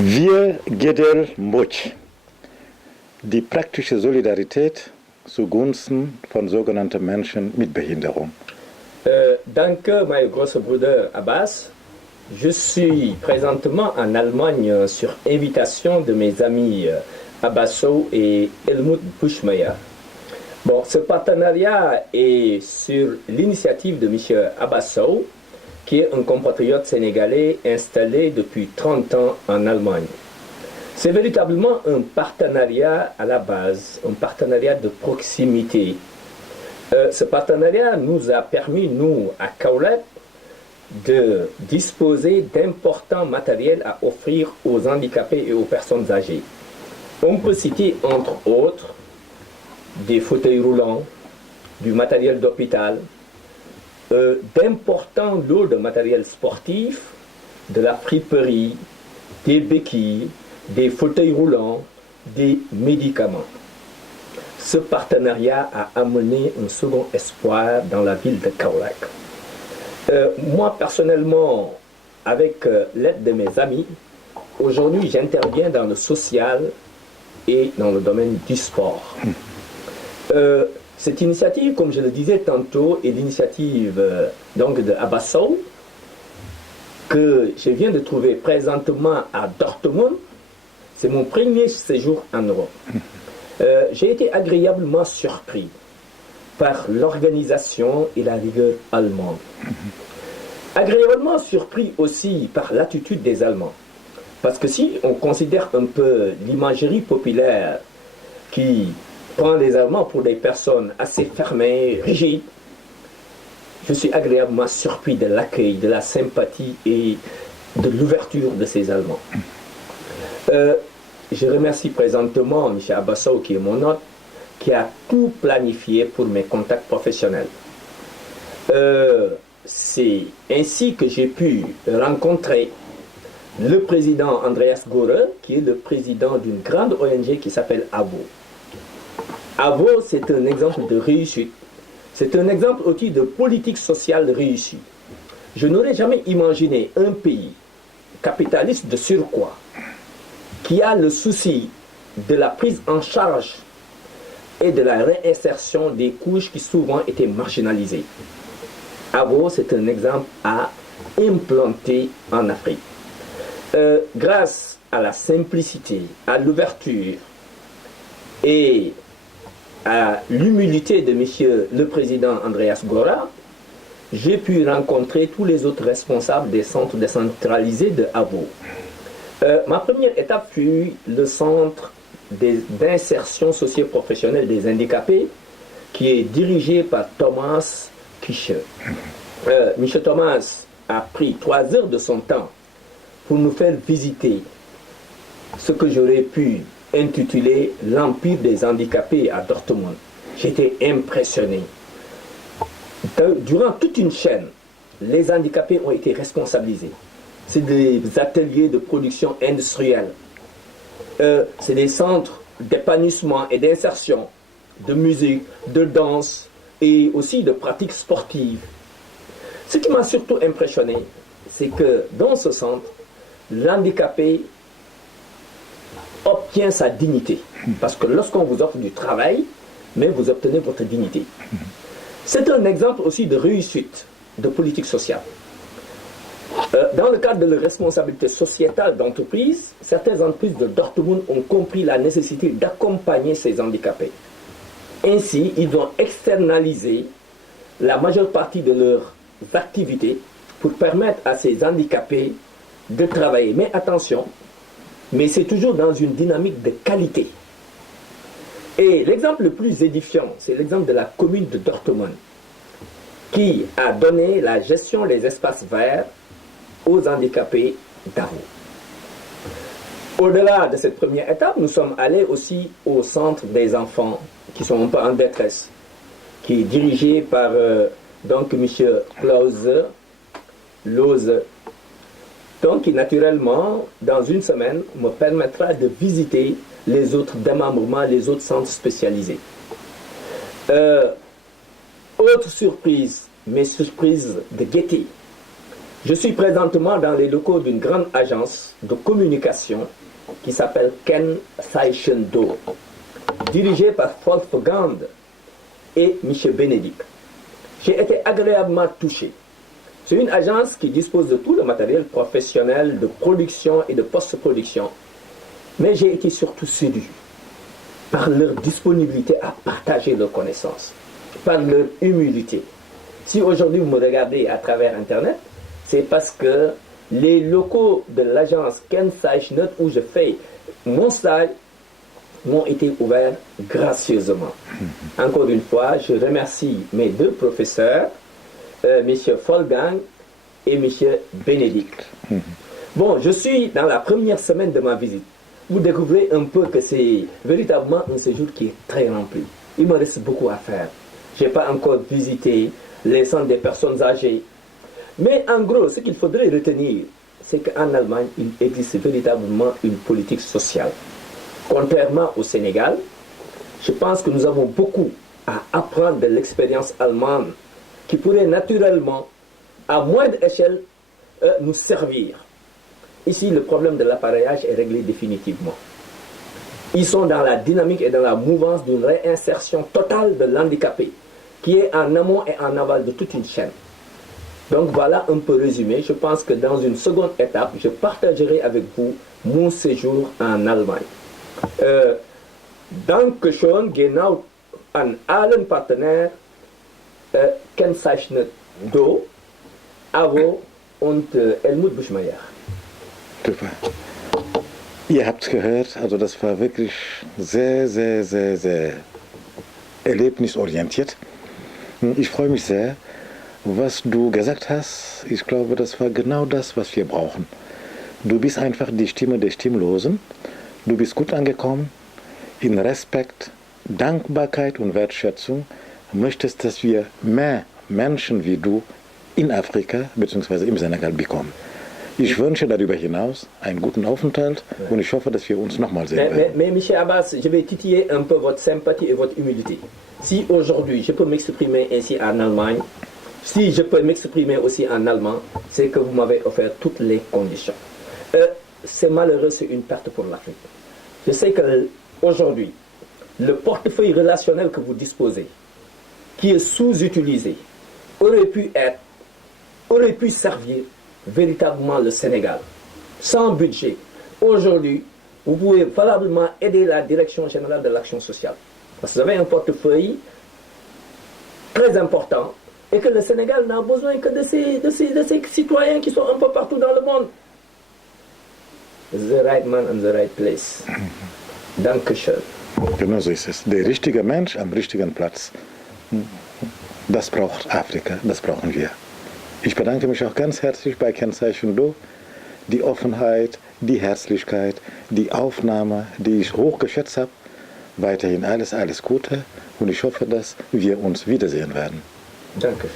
Wir Gedel Mbodj, die praktische Solidarität zugunsten von sogenannten Menschen mit Behinderung. Danke, mein großer Bruder Abbas. Je suis présentement en Allemagne sur invitation de mes amis Abbasso et Helmut Buschmeyer. Bon, ce partenariat est sur l'initiative de M. Abbasso, qui est un compatriote sénégalais installé depuis 30 ans en Allemagne. C'est véritablement un partenariat à la base, un partenariat de proximité. Ce partenariat nous a permis, nous, à Kaolack, de disposer d'importants matériels à offrir aux handicapés et aux personnes âgées. On peut citer, entre autres, des fauteuils roulants, du matériel d'hôpital, d'importants lots de matériel sportif, de la friperie, des béquilles, des fauteuils roulants, des médicaments. Ce partenariat a amené un second espoir dans la ville de Kaolack. Moi, personnellement, avec l'aide de mes amis, aujourd'hui, j'interviens dans le social et dans le domaine du sport. Cette initiative, comme je le disais tantôt, est l'initiative donc de Abbasso, que je viens de trouver présentement à Dortmund. C'est mon premier séjour en Europe. J'ai été agréablement surpris par l'organisation et la rigueur allemande. Agréablement surpris aussi par l'attitude des Allemands. Parce que si on considère un peu l'imagerie populaire qui prend les Allemands pour des personnes assez fermées, rigides, je suis agréablement surpris de l'accueil, de la sympathie et de l'ouverture de ces Allemands. Je remercie présentement M. Abbasso, qui est mon hôte, qui a tout planifié pour mes contacts professionnels. C'est ainsi que j'ai pu rencontrer le président Andreas Göre, qui est le président d'une grande ONG qui s'appelle AVO. AVO, c'est un exemple de réussite. C'est un exemple aussi de politique sociale réussie. Je n'aurais jamais imaginé un pays capitaliste de surcroît qui a le souci de la prise en charge et de la réinsertion des couches qui souvent étaient marginalisées. AVO, c'est un exemple à implanter en Afrique. Grâce à la simplicité, à l'ouverture et à l'humilité de monsieur le président Andreas Göre, j'ai pu rencontrer tous les autres responsables des centres décentralisés de AVO. Ma première étape fut le centre d'insertion socio-professionnelle des handicapés, qui est dirigé par Thomas Kische. M. Thomas a pris 3 heures de son temps pour nous faire visiter ce que j'aurais pu intitulé l'Empire des handicapés à Dortmund. J'étais impressionné. Durant toute une chaîne, les handicapés ont été responsabilisés. C'est des ateliers de production industrielle. C'est des centres d'épanouissement et d'insertion, de musique, de danse et aussi de pratiques sportives. Ce qui m'a surtout impressionné, c'est que dans ce centre, l'handicapé obtient sa dignité. Parce que lorsqu'on vous offre du travail, mais vous obtenez votre dignité. C'est un exemple aussi de réussite de politique sociale. Dans le cadre de la responsabilité sociétale d'entreprise, certaines entreprises de Dortmund ont compris la nécessité d'accompagner ces handicapés. Ainsi, ils ont externalisé la majeure partie de leurs activités pour permettre à ces handicapés de travailler. Mais attention, mais c'est toujours dans une dynamique de qualité. Et l'exemple le plus édifiant, c'est l'exemple de la commune de Dortmund, qui a donné la gestion des espaces verts aux handicapés d'AVO. Au-delà de cette première étape, nous sommes allés aussi au centre des enfants qui sont un peu en détresse, qui est dirigé par donc M. Klaus Lose, donc qui naturellement, dans une semaine, me permettra de visiter les autres démembrements, les autres centres spécialisés. Autre surprise, mes surprises de gaieté. Je suis présentement dans les locaux d'une grande agence de communication qui s'appelle Kensaichen Do, dirigée par Wolfgang et M. Bénédicte. J'ai été agréablement touché. C'est une agence qui dispose de tout le matériel professionnel de production et de post-production. Mais j'ai été surtout séduit par leur disponibilité à partager leurs connaissances, par leur humilité. Si aujourd'hui vous me regardez à travers Internet, c'est parce que les locaux de l'agence Kensaichen où je fais mon stage m'ont été ouverts gracieusement. Encore une fois, je remercie mes deux professeurs, M. Wolfgang et M. Bénédicte. Bon, je suis dans la première semaine de ma visite. Vous découvrez un peu que c'est véritablement un séjour qui est très rempli. Il me reste beaucoup à faire. Je n'ai pas encore visité les centres des personnes âgées. Mais en gros, ce qu'il faudrait retenir, c'est qu'en Allemagne, il existe véritablement une politique sociale. Contrairement au Sénégal, je pense que nous avons beaucoup à apprendre de l'expérience allemande qui pourrait naturellement, à moindre échelle, nous servir. Ici, le problème de l'appareillage est réglé définitivement. Ils sont dans la dynamique et dans la mouvance d'une réinsertion totale de l'handicapé, qui est en amont et en aval de toute une chaîne. Donc voilà un peu résumé. Je pense que dans une seconde étape, je partagerai avec vous mon séjour en Allemagne. Dankeschön genau an allen Partner Kensaichen Do, Avo und Helmut Buschmeier. Super. Ihr habt es gehört, also das war wirklich sehr, sehr, sehr, sehr erlebnisorientiert. Ich freue mich sehr, was du gesagt hast. Ich glaube, das war genau das, was wir brauchen. Du bist einfach die Stimme der Stimmlosen. Du bist gut angekommen, in Respekt, Dankbarkeit und Wertschätzung. Möchtest, dass wir mehr Menschen wie du in Afrika bzw. im Senegal bekommen. Ich wünsche darüber hinaus einen guten Aufenthalt und ich hoffe, dass wir uns nochmal sehen werden. Mais M. Abbas, je vais titiller un peu votre sympathie et votre humilité. Si aujourd'hui je peux m'exprimer ainsi en Allemagne, si je peux m'exprimer aussi en allemand, c'est que vous m'avez offert toutes les conditions. C'est malheureux, c'est une perte pour l'Afrique. Je sais qu'aujourd'hui, le portefeuille relationnel que vous disposez, qui est sous-utilisé, aurait pu servir véritablement le Sénégal. Sans budget, aujourd'hui, vous pouvez valablement aider la Direction générale de l'action sociale. Parce que vous avez un portefeuille très important et que le Sénégal n'a besoin que de ces citoyens qui sont un peu partout dans le monde. The right man in the right place. Dankeschön. Genau so ist es. Der richtige Mensch am richtigen Platz. Das braucht Afrika, das brauchen wir. Ich bedanke mich auch ganz herzlich bei Kensaichen Do. Die Offenheit, die Herzlichkeit, die Aufnahme, die ich hoch geschätzt habe. Weiterhin alles, alles Gute und ich hoffe, dass wir uns wiedersehen werden. Danke.